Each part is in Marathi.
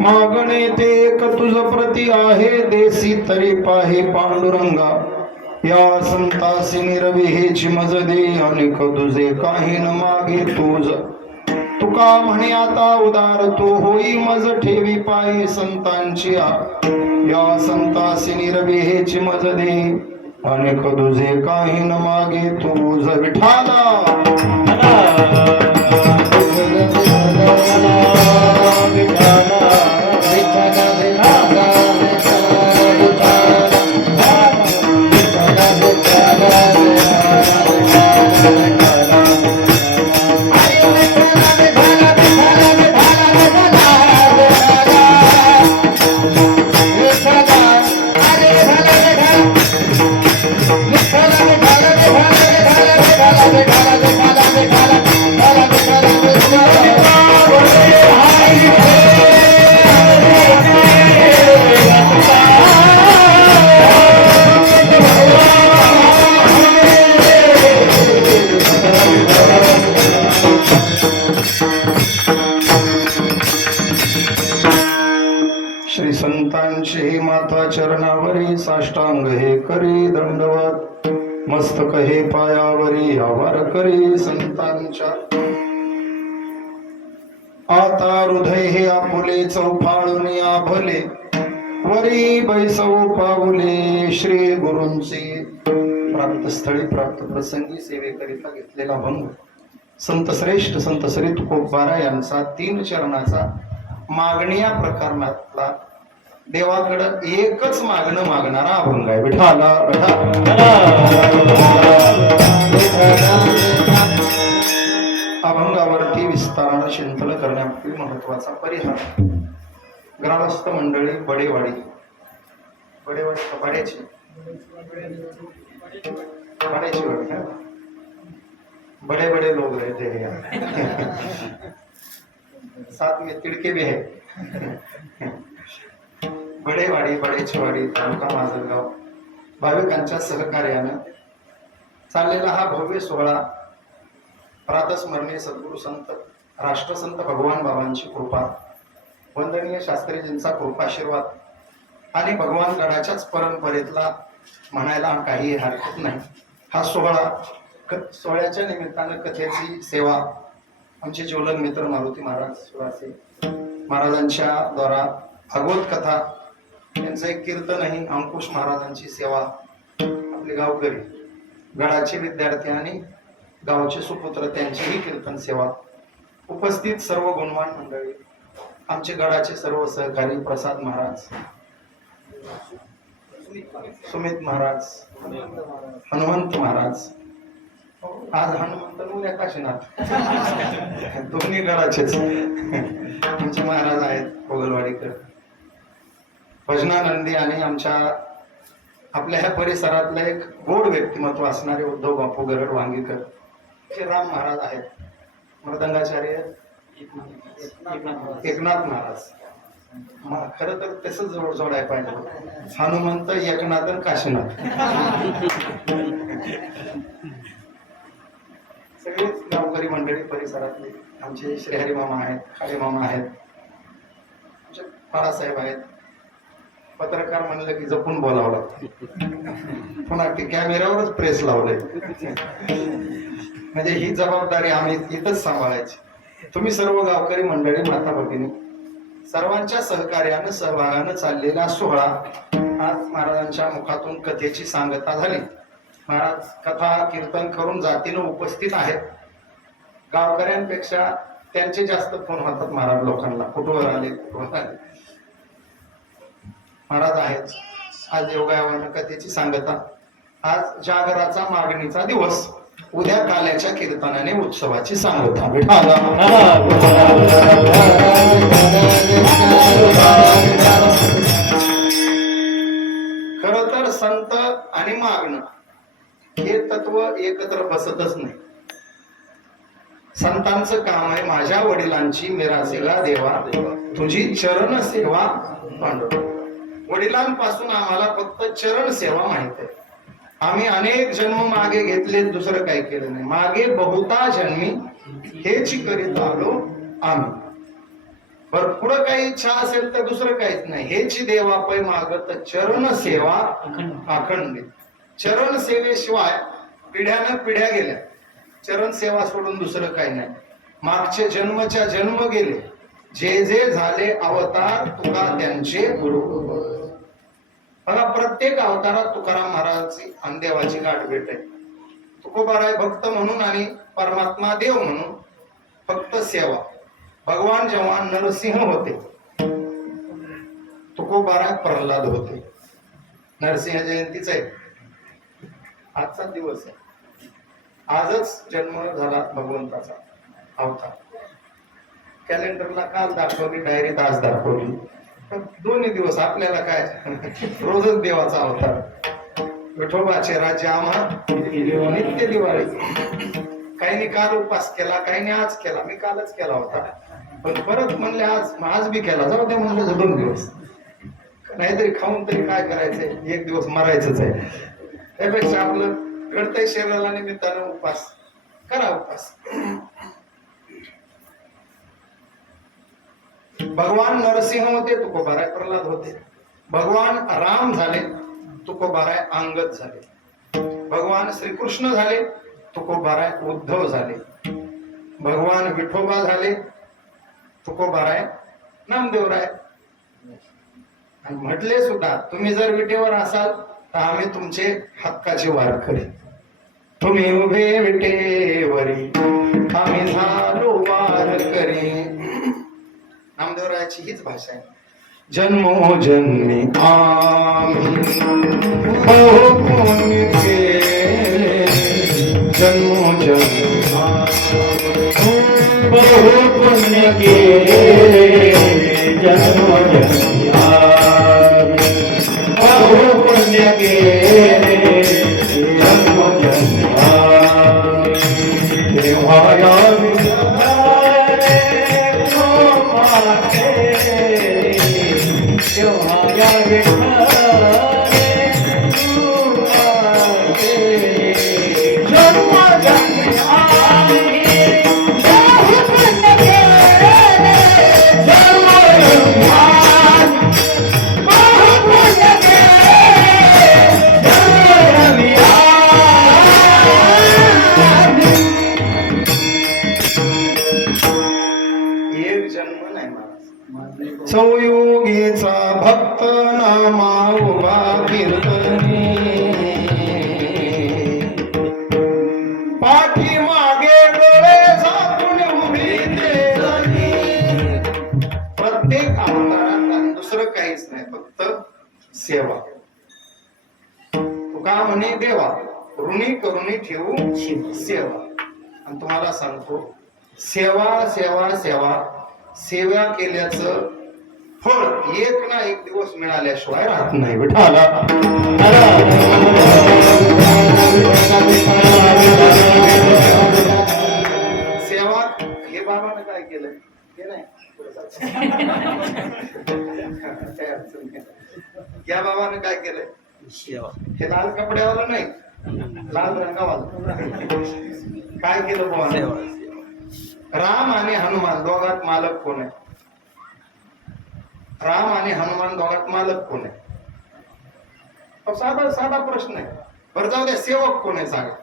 मागणे ते एक तुझ प्रती आहे देसी तरी पाहे पांडुरंगा. या संतासी निरवी हेची मज दे अनेक तुझे काही न मागे तुझ तुका म्हणे आता उदार तू होई मज ठेवी पाये संतांची या संतासी निरवी हेची मज दे अनेक तुझे काही न मागे तुझ विठाला वरी बैसव श्री गुरूंचे प्राप्त स्थळी प्राप्त प्रसंगी सेवेकरिता घेतलेला भंग. संत श्रेष्ठ संत श्री तुकोबारा यांचा तीन चरणाचा मागणी या प्रकरणातला देवाकडं एकच मागणं मागणारा अभंग आहे. विठाला अभंगावरती विस्तारानं चिंतन करण्यापूर्वी महत्त्वाचा परिहार. ग्रामस्थ मंडळी बडेवाडी बडे का पाड्याची पाड्याची बड़े बड़े लोग रहते हैं यहाँ साथ में तिड़के भी है बडेवाडी बडेचवाडी तालुका माजलगाव. भाविकांच्या सहकार्यानं चाललेला हा भव्य सोहळा प्रातस्मरणीय सद्गुरू संत राष्ट्रसंत भगवान बाबांची कृपा. वंदनीय शास्त्रीजींचा कृपाशीर्वाद. आणि भगवान गडाच्याच परंपरेतला म्हणायला काही हरकत नाही. हा सोहळा क- सोहळ्याच्या निमित्तानं कथेची सेवा आमचे ज्वलन मित्र मारुती महाराज सुरासे महाराजांच्या द्वारा भागवत कथा यांचं एक कीर्तनही अंकुश महाराजांची सेवा आपले गावकरी गडाचे विद्यार्थी आणि गावचे सुपुत्र त्यांचीही कीर्तन सेवा उपस्थित सर्व गुणवान मंडळी आमचे गडाचे सर्व सहकारी प्रसाद महाराज सुमित महाराज हनुमंत महाराज. आज हनुमंत उद्या काशीनाथ. दोन्ही घराचेच. आमचे महाराज आहेत कोगलवाडीकर. भजनानंदी आणि आमच्या आपल्या ह्या परिसरातलं एक गोड व्यक्तिमत्व असणारे उद्धव बापू गरड वांगीकर. हे राम महाराज आहेत. मृदंगाचार्य एकनाथ महाराज. खर खरं तर तसंच जोड जोडाय पाहिजे. हनुमंत एकनाथ काशीनाथ. सगळेच गावकरी मंडळी परिसरातले आमचे श्रीहरी मामा आहेत खाडे मामा आहेत आमचे बाळासाहेब आहेत. पत्रकार म्हणलं की जपून बोलावं लागतं. पुन्हा ते कॅमेऱ्यावरच प्रेस लावलंय. म्हणजे ही जबाबदारी आम्ही इथंच सांभाळायची. तुम्ही सर्व गावकरी मंडळी माता भगिनी सर्वांच्या सहकार्यानं सहभागानं चाललेला सोहळा आज महाराजांच्या मुखातून कथेची सांगता झाली. महाराज कथा कीर्तन करून जातीनं उपस्थित आहेत. गावकऱ्यांपेक्षा त्यांचे जास्त फोन होतात महाराज लोकांना. कुठवर आले कुठवर आले? महाराज आहेत. आज योगायोगानं कथेची सांगता. आज जागराचा मागणीचा दिवस. उद्या काल्याच्या कीर्तनाने उत्सवाची सांगता. खर तर संत आणि मागणं हे तत्व एकत्र बसतच नाही. संतांचं काम आहे माझ्या वडिलांची मिरासेला देवा तुझी चरण सेवा पांडव. वडिलांपासून आम्हाला फक्त चरण सेवा माहीत आहे. आम्ही अनेक जन्म मागे घेतले दुसरं काही केलं नाही. मागे बहुता जन्मी हेच करीत आलो आम्ही. बर पुढं काही इच्छा असेल तर दुसरं काहीच नाही. हेची देवा पै मागत चरण सेवा अखंड. चरण सेवेशिवाय पिढ्यानं पिढ्या गेल्या. चरण सेवा सोडून दुसरं काही नाही. मागचे जन्मच्या जन्म गेले. जे जे झाले अवतार तुका त्यांचे गुरु. बघा प्रत्येक अवतारात तुकाराम महाराजांची आणि देवाची गाठ भेट आहे. तुकोबाराय भक्त म्हणून आणि परमात्मा देव म्हणून फक्त सेवा. भगवान जेव्हा नरसिंह होते तुकोबाराय प्रल्हाद होते. नरसिंह जयंतीच आहे. आजचा दिवस आहे. आजच जन्म झाला भगवंताचा अवतार. कॅलेंडरला काल दाखवली डायरीत आज दाखवली. दोन्ही दिवस आपल्याला काय? रोजच देवाचा अवतार. विठोबाचे राज्य आम्हा नित्य दिवाळी. काहींनी काल उपास केला काहींनी आज केला. मी कालच केला होता. पण परत म्हणले आज आज बी केला. जाऊ द्या म्हणलं दोन दिवस. नाहीतरी खाऊन तरी काय करायचंय? एक दिवस मरायचंच आहे. त्यापेक्षा आपलं घडतंय शरीराला निमित्तानं उपास. करा उपास. भगवान नरसिंह होते तुकोबाराय प्रल्हाद होते. भगवान राम झाले तुकोबाराय अंगद झाले. भगवान श्रीकृष्ण झाले तुकोबाराय उद्धव झाले. भगवान विठोबा झाले तुकोबाराय नामदेवराय. आणि म्हटले सुद्धा तुम्ही जर विटेवर असाल तर आम्ही तुमचे हक्काचे वार करी तुम्ही उभे विटेवरी आम्ही झालो वार करी नामदेवरायाची हीच भाषा आहे. जन्मो जन्मी आम्ही जन्मो जन्मी बहु पुण्य के। जन्मो जन्म। तेव्हा या विचारे दिवस मिळाल्याशिवाय राहत नाही विठाला सेवा हे बाबाने काय केलं? नाही. काय अडचण नाही. या बाबाने काय केलंय हे लाल कपड्यावाला नाही. लाल रंगावाला. काय केलं बाबा राम आणि हनुमान दोघात मालक कोण आहे? राम आणि हनुमान दोघात मालक कोण आहे? साधा साधा प्रश्न आहे. बरं जाऊ द्या सेवक कोण आहे सांगा?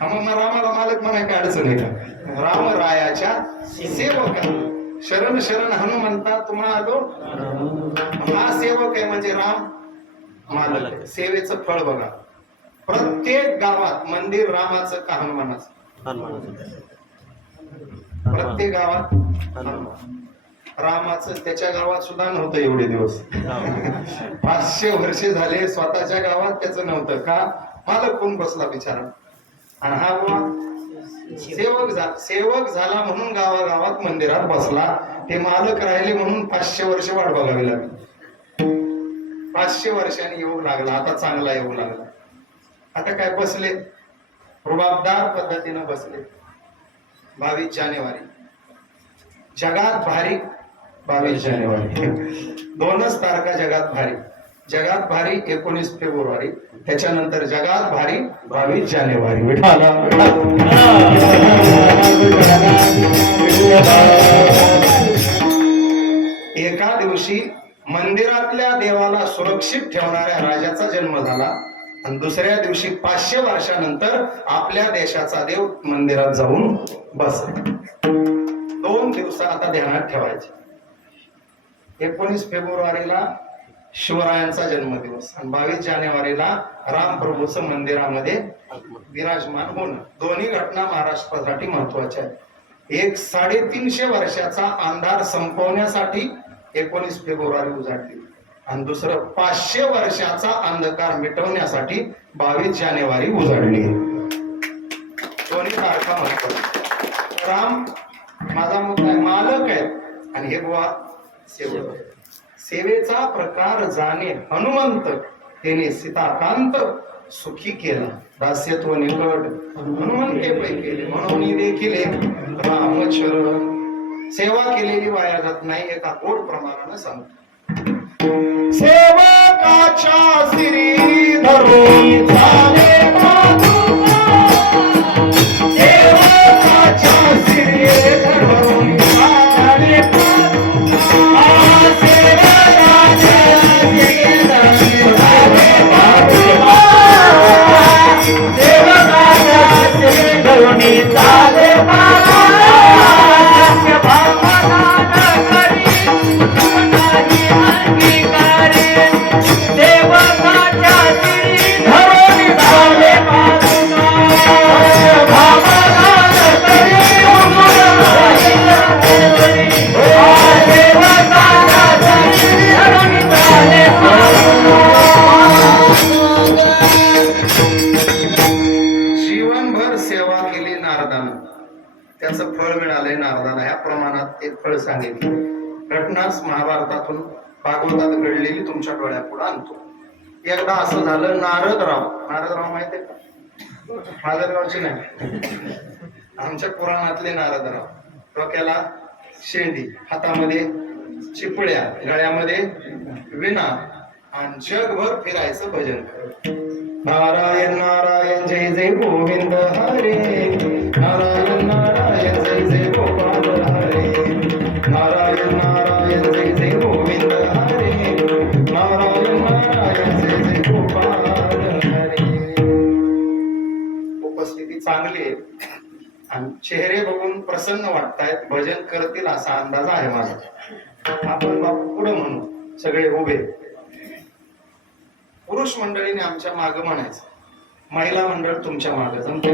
हा मग रामाला मालक म्हणाय काय अडचण आहे का? राम रायाच्या सेवक आहे. शरण शरण हनुमंता तुम्हाला आलो हा सेवक आहे म्हणजे राम मालक. सेवेचं फळ बघा. प्रत्येक गावात मंदिर रामाचं का हनुमानाचं. प्रत्येक गावात हनुमान. रामाचं त्याच्या गावात सुद्धा नव्हतं एवढे दिवस. पाचशे वर्षे झाले स्वतःच्या गावात त्याचं नव्हतं. का? मालक कोण बसला बिचारा? आणि हा बुवा सेवक झाला सेवक झाला म्हणून गावागावात मंदिरात बसला. ते मालक राहिले म्हणून पाचशे वर्ष वाट बघावी लागली. पाचशे वर्षांनी येऊ लागला. आता चांगला येऊ लागला. आता काय बसले? रुबाबदार पद्धतीनं बसले. बावीस जानेवारी. जगात भारी बावीस जानेवारी. दोनच तारखा जगात भारी. जगात भारी एकोणीस फेब्रुवारी. त्याच्यानंतर जगात भारी बावीस जानेवारी. विठाला दिवशी मंदिरातल्या देवाला सुरक्षित ठेवणाऱ्या राजाचा जन्म झाला. आणि दुसऱ्या दिवशी पाचशे वर्षानंतर आपल्या देशाचा देव मंदिरात जाऊन बस दोन दिवस आता ध्यानात ठेवायचे. एकोणीस फेब्रुवारीला शिवरायांचा जन्मदिवस आणि बावीस जानेवारीला रामप्रभूचं मंदिरामध्ये विराजमान होणं. दोन्ही घटना महाराष्ट्रासाठी महत्त्वाच्या आहेत. एक साडेतीनशे वर्षाचा अंधार संपवण्यासाठी एकोणीस फेब्रुवारी उजाडली आणि दुसरं पाचशे वर्षाचा अंधकार मिटवण्यासाठी बावीस जानेवारी उजाडली. दोन्ही तारखा महत्त्वाच्या राम माझा मुद्दा मालक आहेत. आणि हे बुवा सेवक सेवेचा प्रकार जाणे हनुमंत. त्याने सीताकांत सुखी केला. दास्यत्व निकट हनुमंते पै केले. म्हणून देखील रामचरण. सेवा केलेली वाया जात नाही एका गोड प्रमाणानं सांगतो. सेवकाच्या श्री धरून एकदा असं झालं नारदराव. नारदराव माहिती आहे का? माधवरावची नाही. आमच्या पुराणातले नारदराव. डोक्याला शेंडी हातामध्ये चिपळ्या गळ्यामध्ये विना आणि जगभर फिरायचं भजन नारायण नारायण जय जय गोविंद हरे. नारायण नारायण. चेहरे बघून प्रसन्न वाटतायत भजन करतील असा अंदाज आहे माझा. आपण बापू पुढे म्हणू. सगळे उभे. पुरुष मंडळीने आमच्या माग म्हणायचं. महिला मंडळ तुमच्या माग. जमते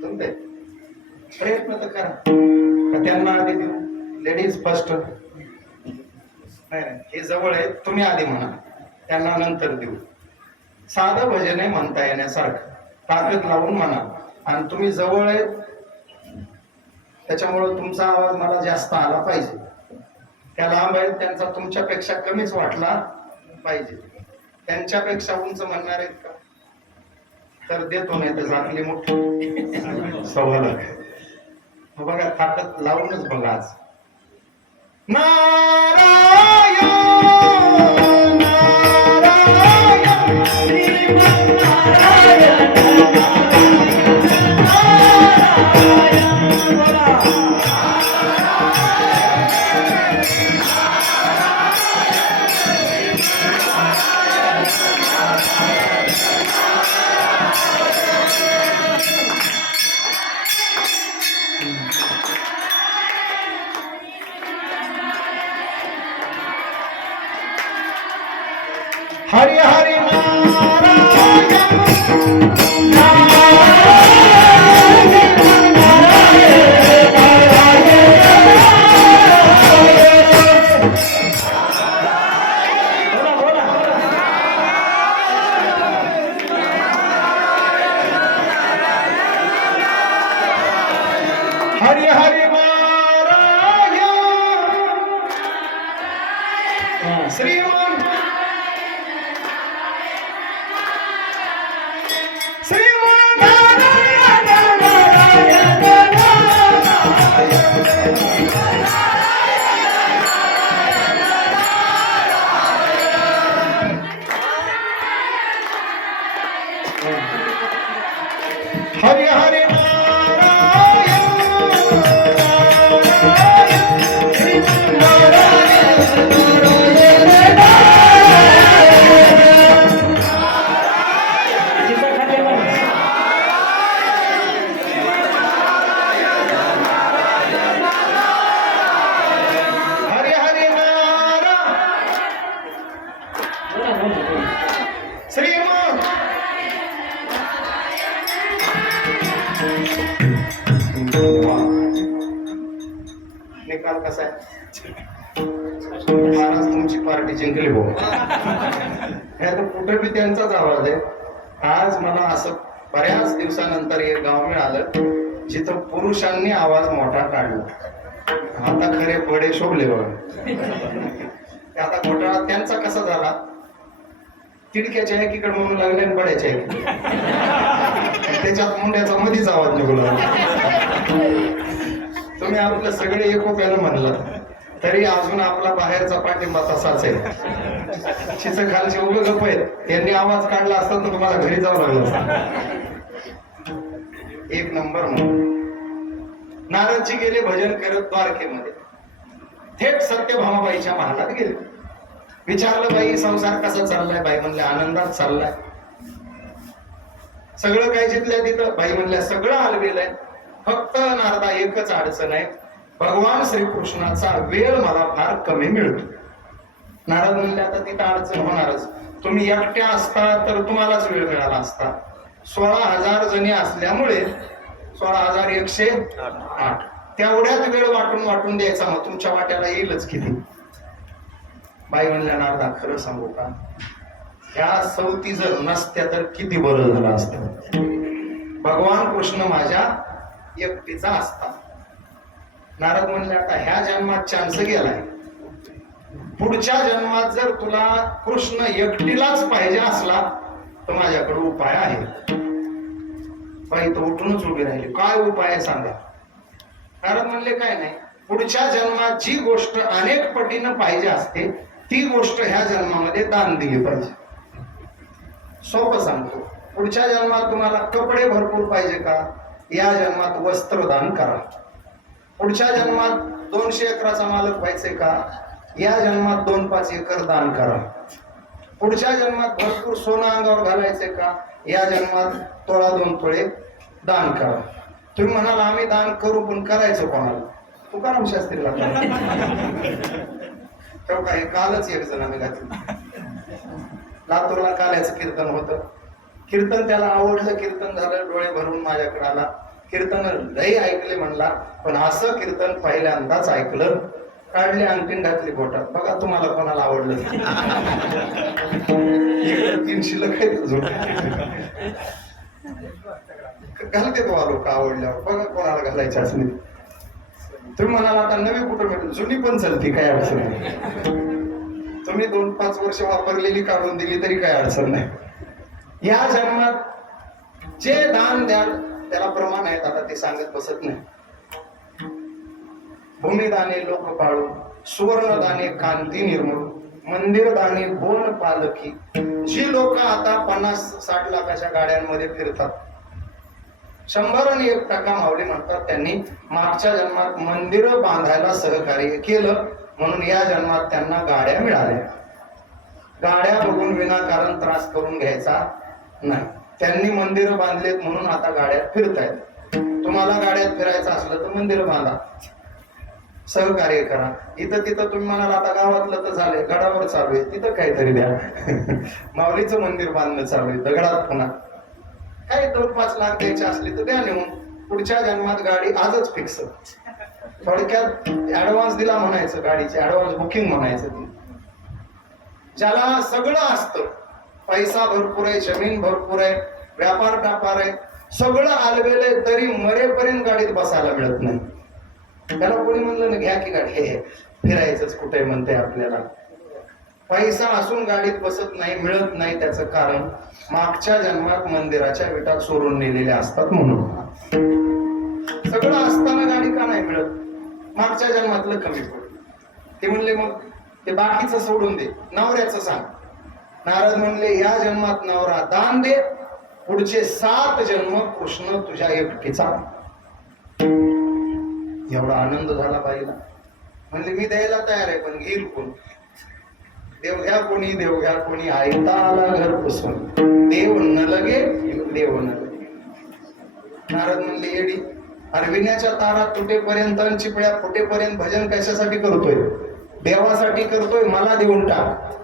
जमते प्रयत्न तर करा. त्यांना आधी देऊ? लेडीज फर्स्ट हे जवळ आहे तुम्ही आधी म्हणा. त्यांना नंतर देऊ. साधं भजन आहे म्हणता येण्यासारखं. ताकद लावून म्हणा. आणि तुम्ही जवळ आहे त्याच्यामुळे तुमचा आवाज मला जास्त आला पाहिजे. त्या लांब आहेत त्यांचा तुमच्यापेक्षा कमीच वाटला पाहिजे. त्यांच्यापेक्षा उंच म्हणणार आहेत का? तर देतो नाही तर झाकली मोठी. सव्वा लाख. मग बघा ताकद लावूनच बघा आज. नारायण हरि हरि नारायण पुरुषांनी आवाज मोठा काढला. आता खरे बडे शोभले बघा. आता घोटाळा त्यांचा कसा झाला? तिडक्याच्या एकीकडे म्हणून लागले आणि बड्याच्या एकीकडे. त्याच्यात मुंड्याचा मधीच आवाज निघू लागला. तुम्ही आपलं सगळे एकोप्यानं म्हणलं तरी अजून आपला बाहेरचा पाठिंबा तसाच आहे. चिच खालचे उभे गप आहेत. त्यांनी आवाज काढला असता तर तुम्हाला घरी जावं लागलं एक नंबर म्हणून. नारदजी गेले भजन करत द्वारकेमध्ये. थेट सत्यभामाबाईच्या महालात गेले. विचारलं बाई संसार कसा चाललाय? बाई म्हणल्या आनंदात चाललाय. सगळं काय जिथल्या तिथं? बाई म्हणल्या सगळं आलवेलंय फक्त नारदा एकच अडचण आहे. भगवान श्रीकृष्णाचा वेळ मला फार कमी मिळतो. नारद म्हणले आता तिथं अडचण होणारच. तुम्ही एकट्या असता तर तुम्हालाच वेळ मिळाला असता. सोळा हजार जणी असल्यामुळे सोळा हजार एकशे आठ. तेवढ्याच वेळ वाटून वाटून द्यायचा मग तुमच्या वाट्याला येईलच किती बाई म्हणल्या नारदा खरं सांगू का? ह्या सवती जर नसत्या तर किती बरं झालं असतं. भगवान कृष्ण माझ्या एकटीचा असता. नारद म्हणले आता ह्या जन्मात चान्स गेलाय. पुढच्या जन्मात जर तुला कृष्ण एकटीलाच पाहिजे असला तर माझ्याकडे उपाय आहे. बाई तर उठूनच उभी राहिली. काय उपाय सांगा? नारद म्हणले काय नाही. पुढच्या जन्मात जी गोष्ट अनेक पटीनं पाहिजे असते ती गोष्ट ह्या जन्मामध्ये दान दिली पाहिजे. सोपं सांगतो. पुढच्या जन्मात तुम्हाला कपडे भरपूर पाहिजे का? या जन्मात वस्त्रदान करा. पुढच्या जन्मात दोनशे एकराचा मालक व्हायचे का? या जन्मात दोन पाच एकर दान करा. पुढच्या जन्मात भरपूर सोनं अंगावर घालायचे का? या जन्मात तोळा दोन तोळे दान करा. तुम्ही म्हणाल आम्ही दान करू पण करायचं कोणाला? तुकाराम शास्त्रीला करा. काय कालच एक जण आम्ही लातूरला लातूरला काल्याचं कीर्तन होतं. कीर्तन त्याला आवडलं कीर्तन झालं डोळे भरून माझ्याकडे आला. कीर्तन लय ऐकले म्हणला पण असं कीर्तन पहिल्यांदाच ऐकलं. काढली आणखीन घातली बोटात. बघा तुम्हाला कोणाला आवडलं? इकडे तीन शिल्लक घालते तो लोक आवडल्यावर. बघा कोणाला घालायचे नाही. तुम्ही म्हणाल आता नवी कुठं मिळेल जुनी पण चालती काय अडचण नाही. तुम्ही दोन पाच वर्ष वापरलेली काढून दिली तरी काय अडचण नाही. या जन्मात जे दान द्याल त्याला प्रमाण आहेत आता ते सांगत बसत नाही. भूमिदाने लोक पाळून सुवर्णदाने कांती निर्मळ मंदिर दाने कोण पालखी जी लोक आता पन्नास साठ लाखाच्या गाड्यांमध्ये फिरतात. शंभर आणि एक टक्का माऊली म्हणतात त्यांनी मागच्या जन्मात मंदिर बांधायला सहकार्य केलं म्हणून या जन्मात त्यांना गाड्या मिळाल्या. गाड्या बघून विनाकारण त्रास करून घ्यायचा नाही. त्यांनी मंदिर बांधलेत म्हणून आता गाड्यात फिरतायत. तुम्हाला गाड्यात फिरायचं असलं तर मंदिर बांधा. सहकार्य करा. इथं तिथं तुम्ही म्हणाल आता गावातलं तर झालंय गडावर चालू आहे तिथं काहीतरी द्या. माऊलीचं मंदिर बांधणं चालू आहे दगडात पुन्हा. काही दोन पाच लाख द्यायचे असले तर द्या नेऊन. पुढच्या जन्मात गाडी आजच फिक्स थोडक्यात ऍडव्हान्स दिला म्हणायचं गाडीचे ऍडव्हान्स बुकिंग म्हणायचं ती. ज्याला सगळं असतं पैसा भरपूर आहे जमीन भरपूर आहे व्यापार टापार आहे सगळं आलवेलंय तरी मरेपर्यंत गाडीत बसायला मिळत नाही. त्याला कोणी म्हणलं ना घ्या की गाडी हे फिरायचंच कुठे? म्हणते आपल्याला. पैसा असून गाडीत बसत नाही मिळत नाही त्याचं कारण. मागच्या जन्मात मंदिराच्या विटात सोडून नेलेल्या असतात म्हणून. सगळं असताना गाडी का नाही मिळत? मागच्या जन्मातलं कमी पडलं. ते म्हणले मग ते बाकीचं सोडून दे नवऱ्याचं सांग. नारद म्हणले या जन्मात नवरा दान दे पुढचे सात जन्म कृष्ण तुझ्या एकटीचा. एवढा आनंद झाला बाईला. म्हणले मी द्यायला तयार आहे पण घेईल कोण? देव घ्या कोणी देव घ्या कोणी आयता आला घर पुसून. देव न लगे देव न लगे. नारद म्हणले येडी अरविण्याच्या तारा तुटेपर्यंत चिपळ्या फुटेपर्यंत भजन कशासाठी करतोय? देवासाठी करतोय मला देऊन टाक.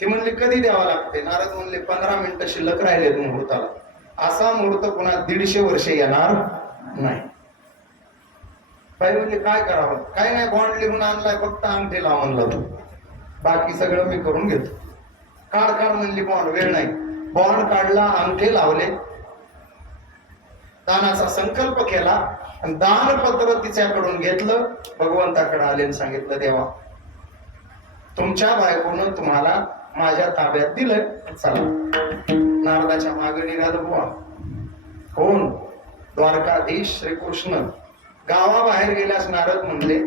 ते म्हणले कधी द्यावा लागते? नारद म्हणले पंधरा मिनिटं शिल्लक राहिलेत मुहूर्ताला. असा मुहूर्त पुन्हा दीडशे वर्ष येणार नाही. बाई म्हणजे काय करावं? काय नाही बॉन्ड लिहून आणलाय फक्त अंगठी लाव. म्हणलं तू बाकी सगळं मी करून घेतो. काढ काढ म्हणली बॉन्ड वेळ नाही. बॉन्ड काढला अंगठे लावले. दानाचा संकल्प केला. आणि दानपत्र तिच्याकडून घेतलं. भगवंताकडे आले आणि सांगितलं देवा तुमच्या बायकोनं तुम्हाला माझ्या ताब्यात दिलंय. चला. नारदाच्या मागे निघालं बुवा. कोण? द्वारकाधीश श्रीकृष्ण. गावाबाहेर गेल्यास नारद म्हणले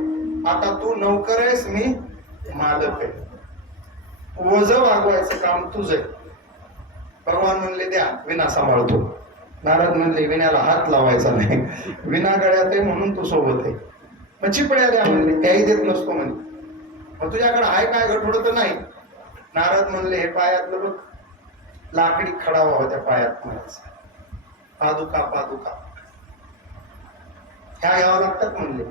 आता तू नौकर आहेस मी मालक आहे. वज वागवायचं काम तुझं भगवान म्हणले द्या विना सांभाळतो. नारद म्हणले विण्याला हात लावायचा नाही. विना गळ्यात आहे म्हणून तू सोबत आहे. मग चिपड्या द्या म्हणले त्याही देत नसतो म्हणे. मग तुझ्याकडे आहे काय घटवड तर नाही. नारद म्हणले हे पायातलं बघ लाकडी खडा व्हावं त्या पायात म्हणायचं. पादुका पादुका. ह्या घ्यावं लागतात म्हणले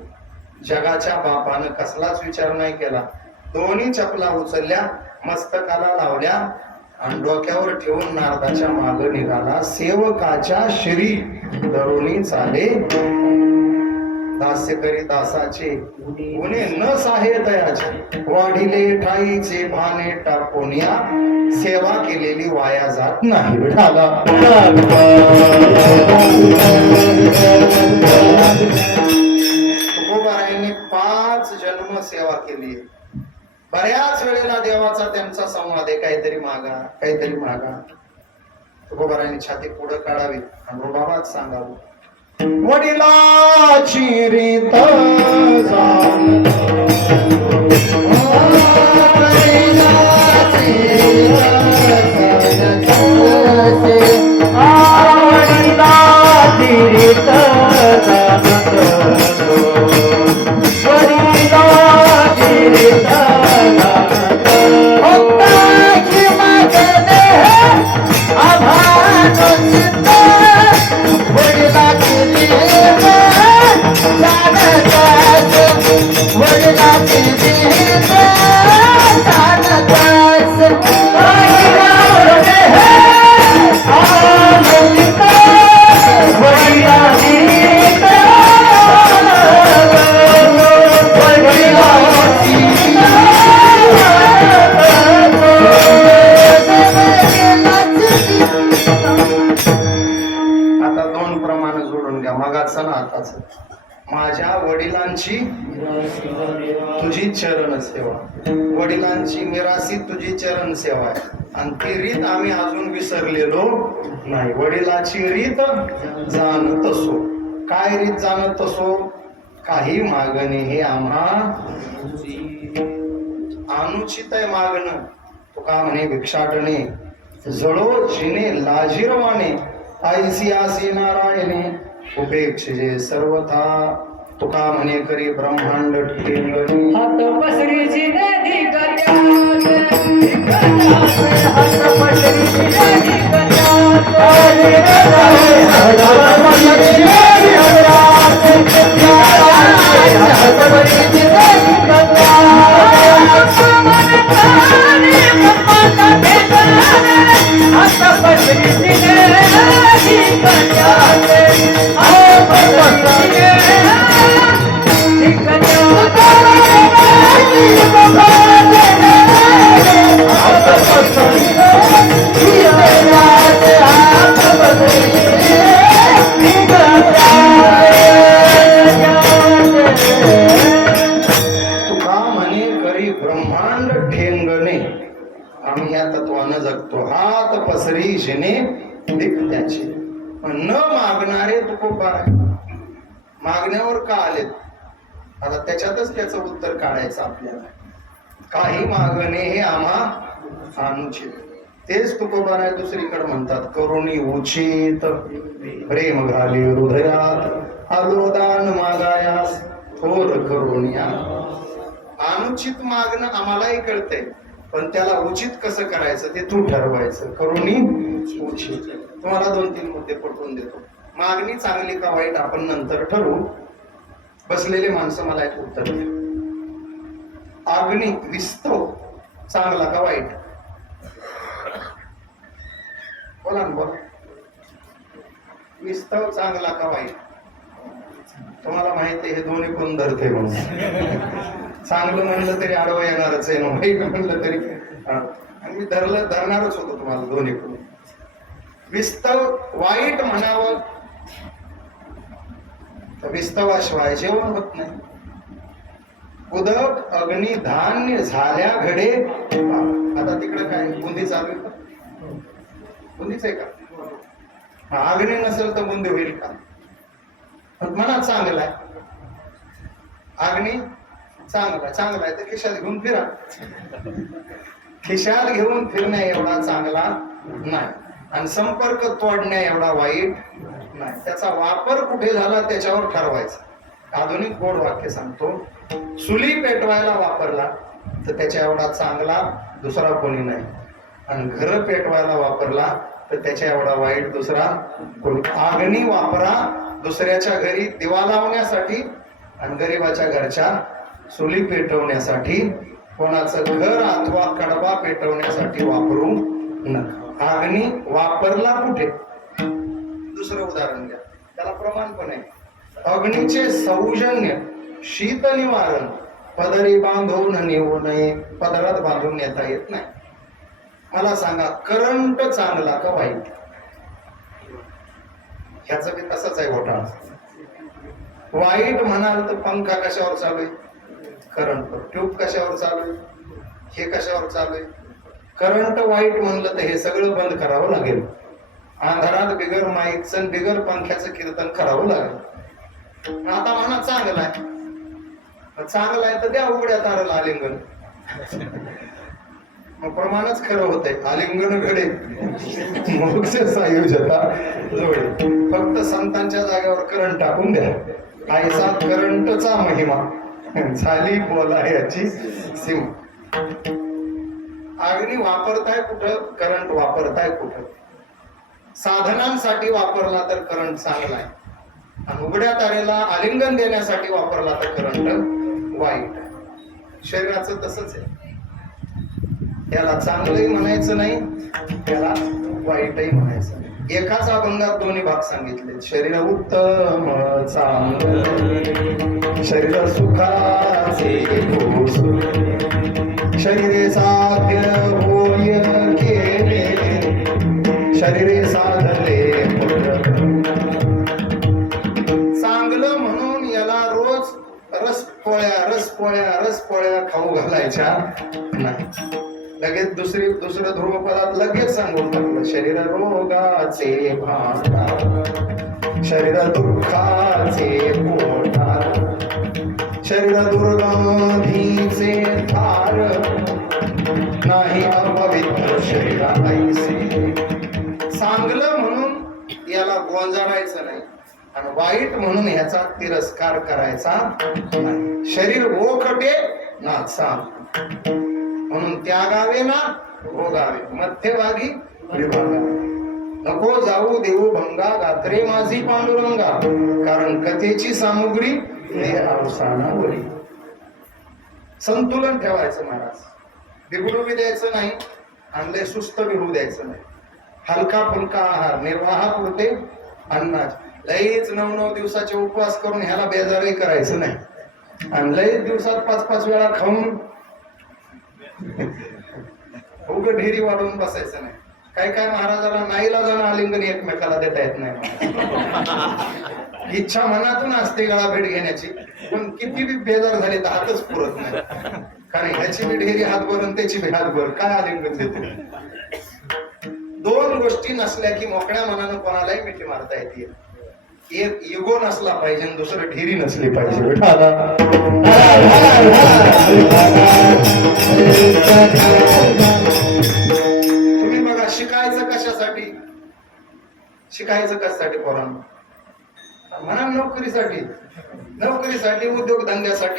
जगाच्या बापानं कसलाच विचार नाही केला. दोन्ही चपला उचलल्या मस्तकाला लावल्या आणि डोक्यावर ठेवून नारदाच्या माग निघाला. सेवकाच्या श्री धरुणी चाले दास्य करी दासाचे गुन्हे न साहे दयाचे वाढिले ठाईचे भाने टाकून या सेवा केलेली वाया जात नाही. तुकोबारायांनी पाच जन्म सेवा केली. बऱ्याच वेळेला देवाचा त्यांचा संवाद आहे. काहीतरी मागा काहीतरी मागा. तुकोबारायांनी छाती पुढे काढावी आणि रुबाबात सांगावं. वडिलाची रीत जाण. आता असो काय रीत जाणत असो काही मागणे हे आम्हा. अनुचित आहे मागणं तुका म्हणे भिक्षाटणे? जळो जिने लाजिरवाणे. आयसी आसी नारायणे. उपेक्षजे सर्वथा. तुका म्हणे करी ब्रह्मांड ठेंगणी हात पसरीची त्याच्यातच त्याचं उत्तर काढायचं आपल्याला. काही मागणे हे आम्हा अनुचित. तेच तुकोबाराय दुसरीकडे म्हणतात करुणी उचित प्रेम घाली हृदयात आलोदान मागायास थोर करुणिया. अनुचित मागणं आम्हालाही कळतंय पण त्याला उचित कसं करायचं ते तू ठरवायचं. करुणी उचित. तुम्हाला दोन तीन मुद्दे पटवून देतो. मागणी चांगली का वाईट आपण नंतर ठरवू. बसलेले माणसं मला एक उत्तर. अग्नी विस्तव चांगला का वाईट? बोला ना बोला. विस्तव चांगला का वाईट? तुम्हाला माहिती आहे हे दोन्ही कोण धरते म्हणून. चांगलं म्हणलं तरी आडवं येणारच आहे ना वाईट म्हणलं तरी. आणि मी धरलं धरणारच होतो तुम्हाला दोन्ही कोण. विस्तव वाईट म्हणावं तर विस्तवाशिवाय जेवण होत नाही. उदक अग्नी धान्य झाल्या घडे आता तिकडे काय? बुंदी चालू बुंदीच आहे का? अग्नी नसेल तर बुंदी होईल का? मनात चांगला आहे. अग्नी चांगला चांगला आहे. तर खिशात घेऊन फिरा. खिशात घेऊन फिरण्या एवढा चांगला नाही. आणि संपर्क तोडण्या एवढा वाईट नाही. त्याचा वापर कुठे झाला त्याच्यावर ठरवायचा. आधुनिक गोड वाक्य सांगतो चुली पेटवायला वापरला तर त्याच्या एवढा चांगला दुसरा कोणी नाही. आणि घर पेटवायला वापरला तर त्याच्या एवढा वाईट दुसरा कोणी. आग्नी वापरा दुसऱ्याच्या घरी दिवा लावण्यासाठी आणि गरिबाच्या घरच्या चुली पेटवण्यासाठी कोणाचं घर अथवा कडबा पेटवण्यासाठी वापरू नका. अग्नी वापरला कुठे? दुसरं उदाहरण द्या. त्याला प्रमाण पण आहे. अग्नीचे सौजन्य शीत निवारण पदरी बांधून नेऊ नये पदरात बांधून नेता येत नाही. मला सांगा करंट चांगला का वाईट? ह्याच बी तसाच आहे घोटाळा. वाईट म्हणाल तर पंखा कशावर चालू आहे? करंट. ट्यूब कशावर चालू आहे? हे कशावर चालू आहे? करंट वाईट म्हणलं तर हे सगळं बंद करावं लागेल. अंधारात बिगर माईकचं बिगर पंख्याचं कीर्तन करावं लागलं. आता म्हणा चांगलं आहे. चांगलं आहे तर द्या उघड्या ताराला आलिंगन. मग प्रमाणच खरं होतंय. आलिंगन घडे मोक्ष जोडे. फक्त संतांच्या जागेवर करंट टाकून द्या. आईचा करंटचा महिमा. झाली बोला याची सीमा. अग्नी वापरताय कुठं? करंट वापरताय कुठं? साधनांसाठी वापरला तर करंट चांगला आहे. आणि उघड्या तारेला आलिंगन देण्यासाठी वापरला तर करंट वाईट आहे. शरीराचं तसंच आहे. त्याला चांगलंही म्हणायचं नाही त्याला वाईटही म्हणायचं नाही. एकाच अभंगात दोन्ही भाग सांगितले. शरीर उत्तम चांगलं. शरीर सुखाचे भूसुर. शरीरे साध्य शरीरे साधले. चांगलं म्हणून याला रोज रस पोळ्या रस पोळ्या रस पोळ्या खाऊ घालायच्या. नाही. लगेच दुसरी दुसरं ध्रुवपदात लगेच सांगून टाकलं. शरीर रोगाचे भांडार. शरीर दुःखाचे पोटार. शरीर दुर्गंधीचे थार. नाही अपवित्र शरीरा ऐसे चांगलं म्हणून याला गोंजारायचं नाही. आणि वाईट म्हणून ह्याचा तिरस्कार करायचा नाही. शरीर ओखटे ना चांग म्हणून त्यागावे ना भोगावे मध्यभागी विभागावे. नको जाऊ देऊ भंगा गात्रे माझी पांडुरंगा. कारण कथेची सामुग्री हे अवसानावरी. संतुलन ठेवायचं महाराज. बिघडू बी द्यायचं नाही. आणि सुस्त बी होऊ द्यायचं नाही. हलका फुलका आहार निर्वाहापुरते अन्नाज. लईच नऊ नऊ दिवसाचे उपवास करून ह्याला बेजारही करायचं नाही. आणि लईच दिवसात पाच पाच वेळा खाऊन उग ढेरी वाढवून बसायचं नाही. काय काय महाराजाला नाईला जाणं आलिंगन एकमेकाला देता येत नाही. इच्छा मनातून असते गळा भेट घेण्याची. पण किती बी बेजार झाले तर हातच पुरत नाही. कारण ह्याची बी ढेरी हात आणि त्याची बी हातभर. काय आलिंगन देते? दोन गोष्टी नसल्या की मोकळ्या मनानं कोणालाही मिठी मारता येते एक इगो नसला पाहिजे आणि दुसरं ढिरी नसली पाहिजे. तुम्ही बघा शिकायचं कशासाठी? शिकायचं कशासाठी पोरांना? म्हणा नोकरीसाठी. नोकरीसाठी उद्योगधंद्यासाठी.